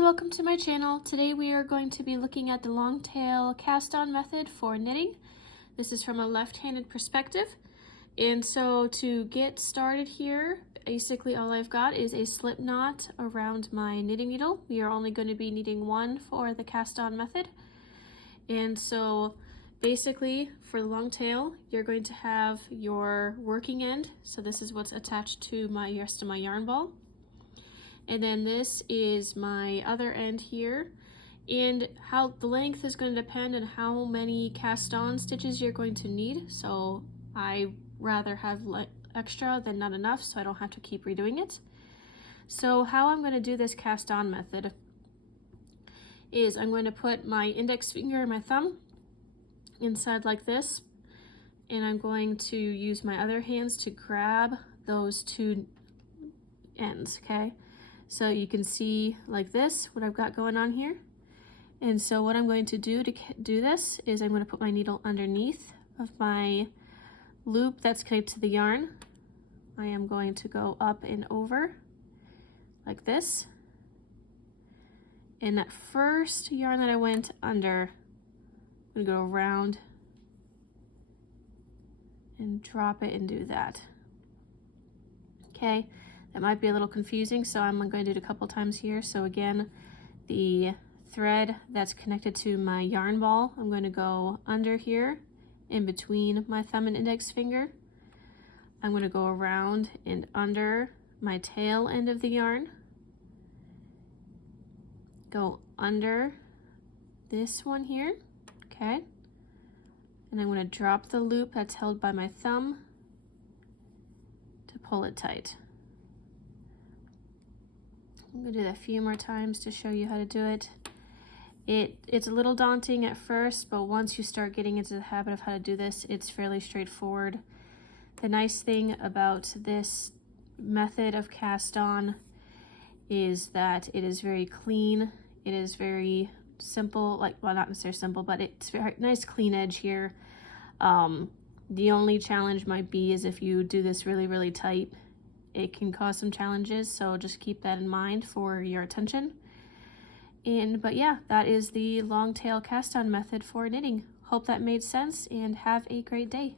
and welcome to my channel. Today we are going to be looking at the long tail cast on method for knitting. This is from a left-handed perspective. And so to get started here, basically all I've got is a slip knot around my knitting needle. We are only going to be needing one for the cast on method. And so basically for the long tail, you're going to have your working end. So this is what's attached to my rest of my yarn ball. And then this is my other end here. And how the length is going to depend on how many cast on stitches you're going to need. So I rather have extra than not enough, so I don't have to keep redoing it. So how I'm going to do this cast on method is I'm going to put my index finger and my thumb inside like this, and I'm going to use my other hands to grab those two ends, okay? So you can see like this, what I've got going on here. And so what I'm going to do this is I'm going to put my needle underneath of my loop that's connected to the yarn. I am going to go up and over like this. And that first yarn that I went under, I'm going to go around and drop it and do that. Okay. That might be a little confusing, so I'm going to do it a couple times here. So again, the thread that's connected to my yarn ball, I'm going to go under here in between my thumb and index finger. I'm going to go around and under my tail end of the yarn, go under this one here, okay? And I'm going to drop the loop that's held by my thumb to pull it tight. I'm going to do that a few more times to show you how to do it. It's a little daunting at first, but once you start getting into the habit of how to do this, it's fairly straightforward. The nice thing about this method of cast on is that it is very clean. It is very simple, well, not necessarily simple, but it's very nice clean edge here. The only challenge might be is if you do this really, really tight, it can cause some challenges, so just keep that in mind for your attention. But yeah, that is the long tail cast on method for knitting. Hope that made sense, and have a great day.